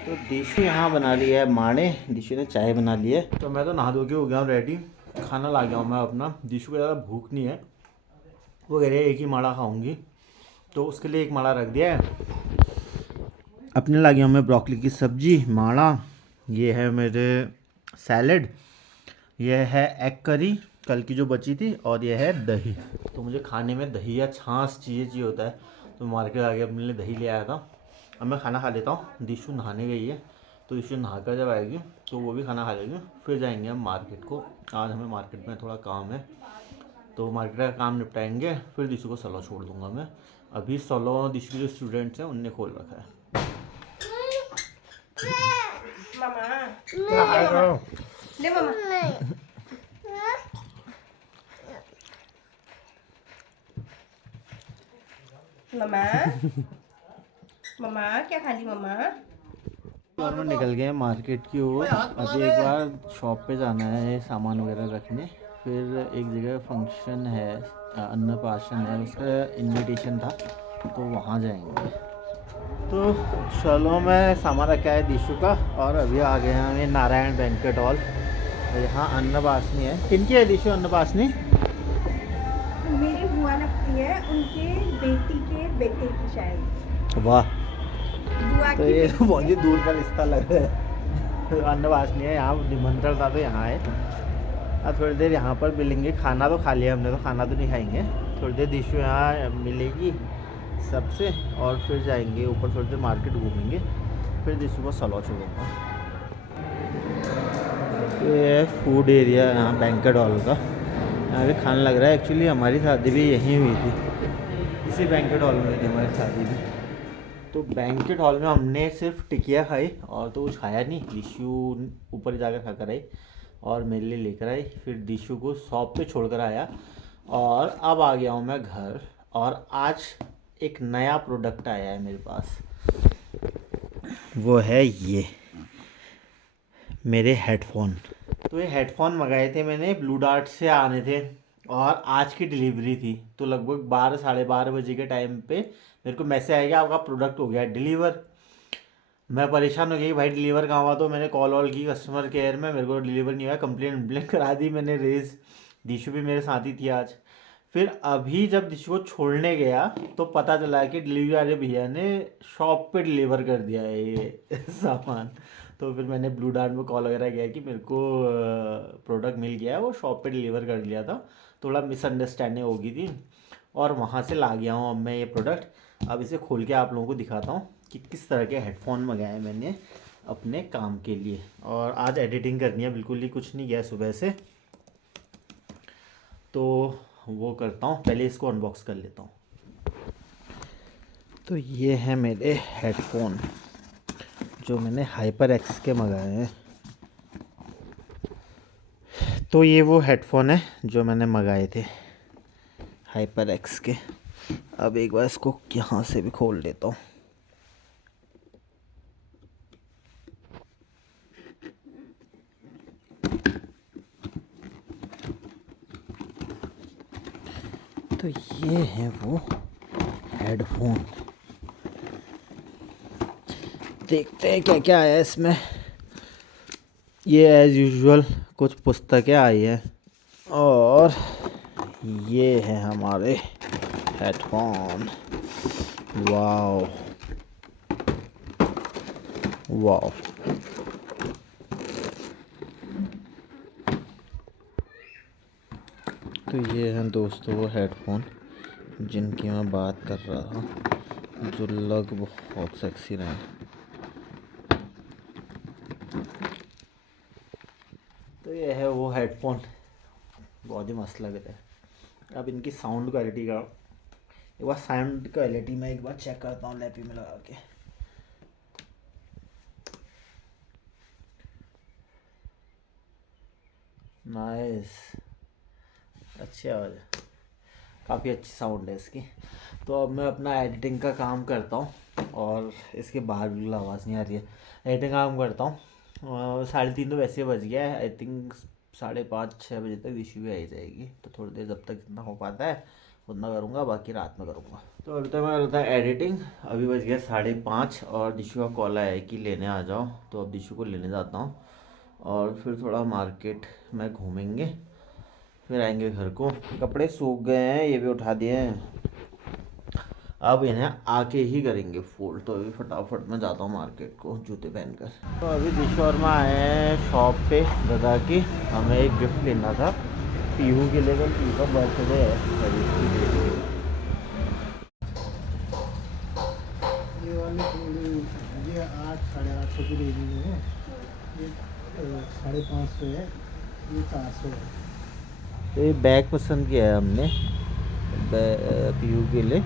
तो दिशु यहाँ बना लिया है माणे, दिशु ने चाय बना ली है। तो मैं तो नहा धो के हो गया हूँ रेडी, खाना ला गया हूँ मैं अपना। दिशु को ज़्यादा भूख नहीं है, वो कह रही है एक ही माड़ा खाऊंगी, तो उसके लिए एक माड़ा रख दिया है। अपने ला गया हूँ मैं ब्रोकली की सब्जी माड़ा, ये है मेरे सैलड, ये है एग करी कल की जो बची थी, और ये है दही। तो मुझे खाने में दही या छाछ चाहिए होता है, तो मार्केट आ गया, अपने लिए दही ले आया था। अब मैं खाना खा लेता हूँ। दिशु नहाने गई है, तो दिशु नहाकर जब आएगी तो वो भी खाना खा लेगी, फिर जाएंगे हम मार्केट को। आज हमें मार्केट में थोड़ा काम है, तो मार्केट का काम निपटाएंगे, फिर दिशु को सलो छोड़ दूंगा मैं। अभी सलो दिशु के जो स्टूडेंट्स हैं उनने खोल रखा है। मामा क्या खाएगा? ले मामा मामा मामा क्या खा ली मामा? और मैं निकल गए मार्केट की ओर। अभी एक बार शॉप पे जाना है सामान वगैरह रखने, फिर एक जगह फंक्शन है, अन्नप्राशन है, उसका इनविटेशन था, तो वहाँ जाएंगे। तो चलो, मैं सामान रखा है दिशु का, और अभी आ गए हैं हमें नारायण बैंक्वेट हॉल। यहाँ अन्नप्राशनी है। किनकी है दिशु अन्नप्राशनी? मेरी बुआ लगती है, उनके बेटी के बेटे की शायद। वाह, बुआ तो की ये बेटी बहुत ही है। दूर का रिश्ता लग रहा है। अन्नप्राशनी है, यहाँ निमंत्रण था तो यहाँ है। अब थोड़ी देर यहाँ पर मिलेंगे, खाना तो खा लिया हमने, तो खाना तो नहीं खाएंगे। थोड़ी देर दिशु यहाँ मिलेगी सबसे, और फिर जाएंगे ऊपर, थोड़ी देर मार्केट घूमेंगे, फिर दिशु को सलौ छोड़ूंगा। ये फूड एरिया है यहाँ बैंक्वेट हॉल का, यहाँ भी खाना लग रहा है। एक्चुअली हमारी शादी भी यहीं हुई थी, इसी बैंक्वेट हॉल में हुई थी हमारी शादी भी। तो बैंक्वेट हॉल में हमने सिर्फ टिकिया खाई, और तो कुछ खाया नहीं। दिशु ऊपर जाकर खा कर आई और मेरे लिए लेकर आई, फिर दिशु को शॉप पे छोड़कर आया, और अब आ गया हूँ मैं घर। और आज एक नया प्रोडक्ट आया है मेरे पास, वो है ये मेरे हेडफोन। तो ये हेडफोन मंगाए थे मैंने, ब्लू डार्ट से आने थे, और आज की डिलीवरी थी। तो लगभग 12 साढ़े 12 बजे के टाइम पे मेरे को मैसेज आएगा आपका प्रोडक्ट हो गया डिलीवर। मैं परेशान हो गई, भाई डिलीवर कहाँ हुआ? तो मैंने कॉल वॉल की कस्टमर केयर में, मेरे को डिलीवर नहीं हुआ। कंप्लेंट करा दी मैंने रेज। दिशु भी मेरे साथ ही थी आज। फिर अभी जब दिशु को छोड़ने गया तो पता चला कि डिलीवरी वाले भैया ने शॉप पे डिलीवर कर दिया है ये सामान। तो फिर मैंने ब्लू डार्ट में कॉल वगैरह किया कि मेरे को प्रोडक्ट मिल गया है, वो शॉप पे डिलीवर कर दिया था, थोड़ा मिसअंडरस्टैंडिंग हो गई थी, और वहाँ से ला गया हूँ अब मैं ये प्रोडक्ट। अब इसे खोल के आप लोगों को दिखाता हूँ कि किस तरह के हेडफोन मंगाए मैंने अपने काम के लिए। और आज एडिटिंग करनी है, बिल्कुल ही कुछ नहीं किया सुबह से, तो वो करता हूँ। पहले इसको अनबॉक्स कर लेता हूँ। तो ये है मेरे हेडफोन जो मैंने हाइपर एक्स के मंगाए हैं। तो ये वो हेडफोन है जो मैंने मंगाए थे हाइपर एक्स के। अब एक बार इसको यहाँ से भी खोल लेता हूँ। तो ये है वो हेडफोन, देखते हैं क्या क्या आया है इसमें। ये एज़ यूजुअल कुछ पुस्तकें आई हैं, और ये है हमारे हेडफोन। वाओ वाओ, तो ये हैं दोस्तों वो हेडफोन जिनकी मैं बात कर रहा हूँ, जो लग बहुत सेक्सी रहे। तो ये है वो हेडफोन, बहुत ही मस्त लग रहा है। अब इनकी साउंड क्वालिटी का एक बार, साउंड क्वालिटी मैं एक बार चेक करता हूँ लैपी में लगा के। नाइस, अच्छी आवाज़ है, काफ़ी अच्छी साउंड है इसकी। तो अब मैं अपना एडिटिंग का काम करता हूँ, और इसके बाहर बिल्कुल आवाज़ नहीं आ रही है। एडिटिंग काम करता हूँ, 3:30 तो वैसे बज गया है। आई थिंक 5:30 6 बजे तक दिशु भी आ ही जाएगी, तो थोड़ी देर जब तक जितना हो पाता है उतना करूँगा, बाकी रात में करूँगा। तो अभी तक मैं कर रहा था एडिटिंग। अभी बज गया 5:30 और दिशु का कॉल आया है कि लेने आ जाओ, तो अब दिशु को लेने जाता हूँ और फिर थोड़ा मार्केट में घूमेंगे, फिर आएंगे घर को। कपड़े सूख गए हैं, ये भी उठा दिए हैं, अब इन्हें आके ही करेंगे फोल्ड। तो अभी फटाफट मैं जाता हूँ मार्केट को जूते पहनकर। तो अभी दिशु और मैं आए हैं शॉप पे दादा की। हमें एक गिफ्ट लेना था पीहू के लिए, कल पीहू का बर्थडे है। ये वाले थोड़ी ये 800-850 की रेंज में है, ये 550 है, ये 400 है। तो ये बैग पसंद किया है हमने पीहू के लिए,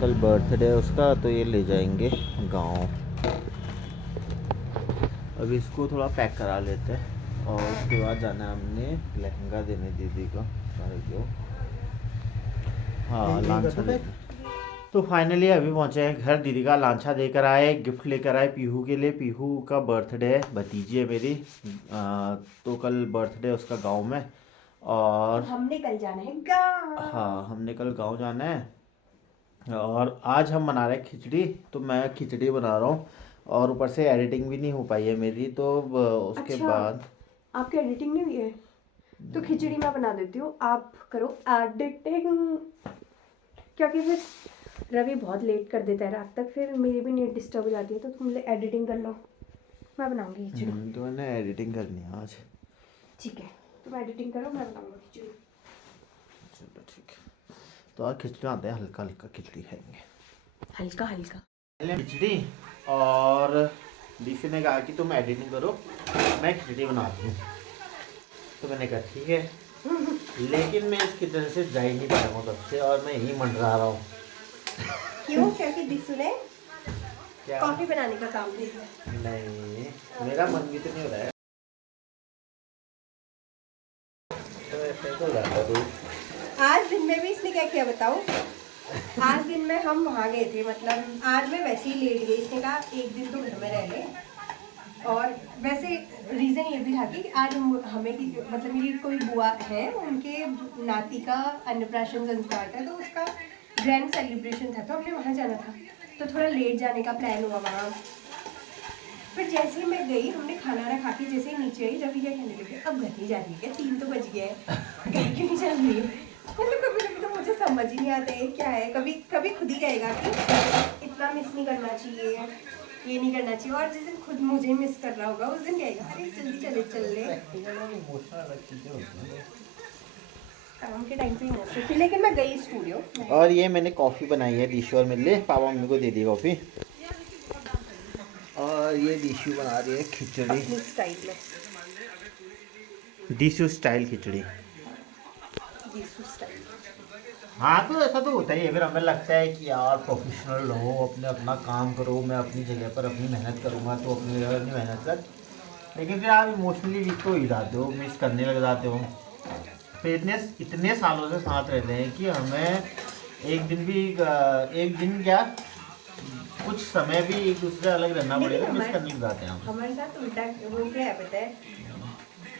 कल बर्थडे है उसका, तो ये ले जाएंगे गांव। अभी इसको थोड़ा पैक करा लेते हैं और उसके बाद जाना है हमने लहंगा देने दीदी को, क्यों हाँ लांछा देने। तो फाइनली अभी पहुंचे हैं घर, दीदी का लांछा देकर आए, गिफ्ट लेकर आए पीहू के लिए। पीहू का बर्थडे है, भतीजी है मेरी, तो कल बर्थडे है उसका गांव में। और हमने कल जाना है गाँव। हाँ हमने कल गांव जाना है। और आज हम बना रहे हैं खिचड़ी, तो मैं खिचड़ी बना रहा हूँ और ऊपर से एडिटिंग भी नहीं हो पाई है मेरी, तो उसके अच्छा, बाद आपकी एडिटिंग नहीं हुई है तो खिचड़ी मैं बना देती हूँ, आप करो एडिटिंग, क्योंकि फिर रवि बहुत लेट कर देता है रात तक, फिर मेरी भी नींद डिस्टर्ब हो जाती है। तो तुम एडिटिंग कर लो, मैं बनाऊंगी खिचड़ी। तो मैंने एडिटिंग करनी है आज। ठीक है, तुम एडिटिंग करो, मैं बनाऊंगी खिचड़ी। चलो ठीक है, तो आज खिचड़ी आते हैं, हल्का हल्का खिचड़ी खाएंगे, हल्का हल्का खिचड़ी। और दीशु ने कहा कि तुम एडिटिंग करो, मैं खिचड़ी बनाती हूँ। तो मैंने कहा ठीक है, लेकिन मैं इस किचन से जा ही नहीं पाया हूँ तब से, और मैं यही मंडरा रहा हूँ। क्यों? क्योंकि दिसू ने क्या? कॉफी बनाने का काम दे दिया। नहीं, मेरा मन भी तो नहीं हो रहा है, तो ऐसे ही तो जाता तू। आज दिन में भी इसने क्या किया बताओ? आज दिन में हम वहाँ गए थे, मतलब आज मैं वैसे ही लेट गई। इसने कहा एक दिन तो घर में रह ले, और वैसे रीज़न ये भी था कि आज हमें मतलब मेरी कोई बुआ है, उनके नाती का अन्नप्राशन संस्कार था, तो उसका ग्रैंड सेलिब्रेशन था, तो हमने वहाँ जाना था, तो थोड़ा लेट जाने का प्लान हुआ वहाँ। फिर जैसे ही मैं गई, हमने खाना वाना खा के जैसे ही नीचे आई, रवि क्या कहने लगे, अब घर नहीं जा रही है, 3 तो बज गए हैं, घर क्यों नहीं जा रही है? मतलब कभी कभी तो मुझे समझ ही नहीं आता है क्या है। कभी कभी खुद ही कहेगा कि इतना मिस नहीं करना चाहिए, ये नहीं करना चाहिए, और जिस दिन खुद मुझे मिस कर रहा होगा उस दिन कहेगा अरे जल्दी चले चल ले। काम के टाइम पे इमोशनल थी, लेकिन मैं गई स्टूडियो। और ये मैंने कॉफ़ी बनाई है दिशु और मेरे लिए, पापा मम्मी को दे दी कॉफ़ी। और ये दिशु बना रही है खिचड़ी अपनी स्टाइल में, दिशु स्टाइल खिचड़ी। जीसू स्टाइल। हाँ तो ऐसा तो होता ही है, फिर हमें लगता है कि यार प्रोफेशनल रहो, अपने अपना काम करो, मैं अपनी जगह पर अपनी मेहनत करूँगा, तो अपनी जगह अपनी मेहनत कर। लेकिन फिर आप इमोशनली वीक तो हो ही जाते हो, मिस करने लग जाते हो। फिर इतने सालों से साथ रहते हैं कि हमें एक दिन भी, एक दिन क्या कुछ समय भी एक दूसरे से अलग रहना पड़ेगा, मिस करने लग जाते हैं हम। हमारे साथ उल्टा वो क्या है पता है,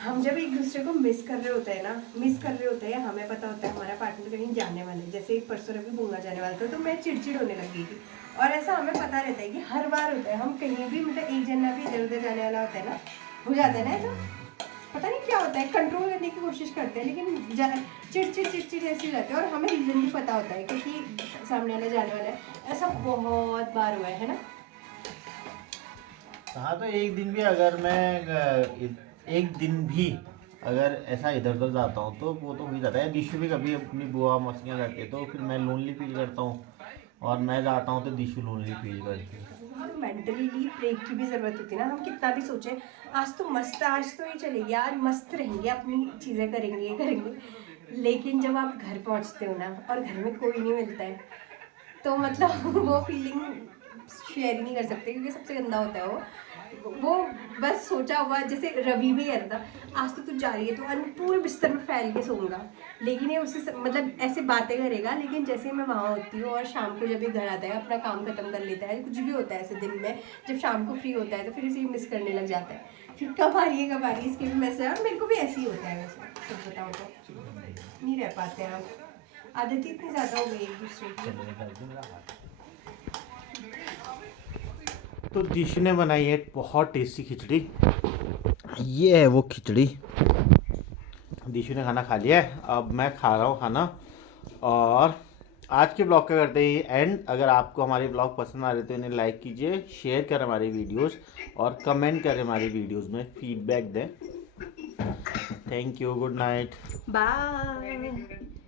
हम जब एक दूसरे को मिस कर रहे होते हैं ना, मिस कर रहे होते हैं, हमें पता होता है हमारा पार्टनर कहीं जाने वाला है। जैसे एक परसों रवि भूंगा जाने वाला था, तो मैं चिड़चिड़ होने लगी थी, और ऐसा हमें पता रहता है कि हर बार होता है, हम कहीं भी मतलब एक जना भी इधर उधर जाने वाला होता है ना, हो जाता है ना ऐसा, पता नहीं क्या होता है, कंट्रोल करने की कोशिश करते हैं, लेकिन चिड़चिड़ ऐसी रहती है, और हमें रीज़न भी पता होता है क्योंकि सामने वाला जाने वाला है। ऐसा बहुत बार हुआ है ना। हाँ तो एक दिन भी अगर मैं एक दिन भी अगर ऐसा इधर उधर जाता हूँ तो वो तो हो ही जाता है। दिशु भी कभी अपनी बुआ मस्तियाँ करती है तो फिर मैं लोनली फील करता हूँ, और मैं जाता हूँ तो दिशु लोनली फील करती है। मेंटली ब्रेक की भी ज़रूरत होती है ना। हम कितना भी सोचें आज तो मस्त, आज तो ये चलेगी यार, मस्त रहेंगे, अपनी चीज़ें करेंगे, लेकिन जब आप घर पहुंचते हो ना और घर में कोई नहीं मिलता है, तो मतलब वो फीलिंग शेयर ही नहीं कर सकते, क्योंकि सबसे गंदा होता है वो बस सोचा हुआ। जैसे रवि भी कहता था आज तो तू जा रही है तो पूरे बिस्तर में फैल के सोऊंगा, लेकिन ये उससे मतलब ऐसे बातें करेगा, लेकिन जैसे मैं वहाँ होती हूँ और शाम को जब ये घर आता है अपना काम खत्म कर लेता है, कुछ भी होता है ऐसे दिन में, जब शाम को फ्री होता है तो फिर इसे मिस करने लग जाता है, फिर कब आ रही है इसके भी मैसेज। और मेरे को भी ऐसे ही होता है, वैसे सच बताओ तो नहीं रह पाते हैं आप। आदत ही इतनी ज्यादा हो गई एक दूसरे की। तो दिशु ने बनाई है बहुत टेस्टी खिचड़ी। ये है वो खिचड़ी। दिशु ने खाना खा लिया है, अब मैं खा रहा हूँ खाना। और आज के ब्लॉग का करते ही एंड। अगर आपको हमारे ब्लॉग पसंद आ रहे तो इन्हें लाइक कीजिए, शेयर करें हमारी वीडियोस और कमेंट करें हमारी वीडियोस में, फीडबैक दें। Thank you, good night. Bye.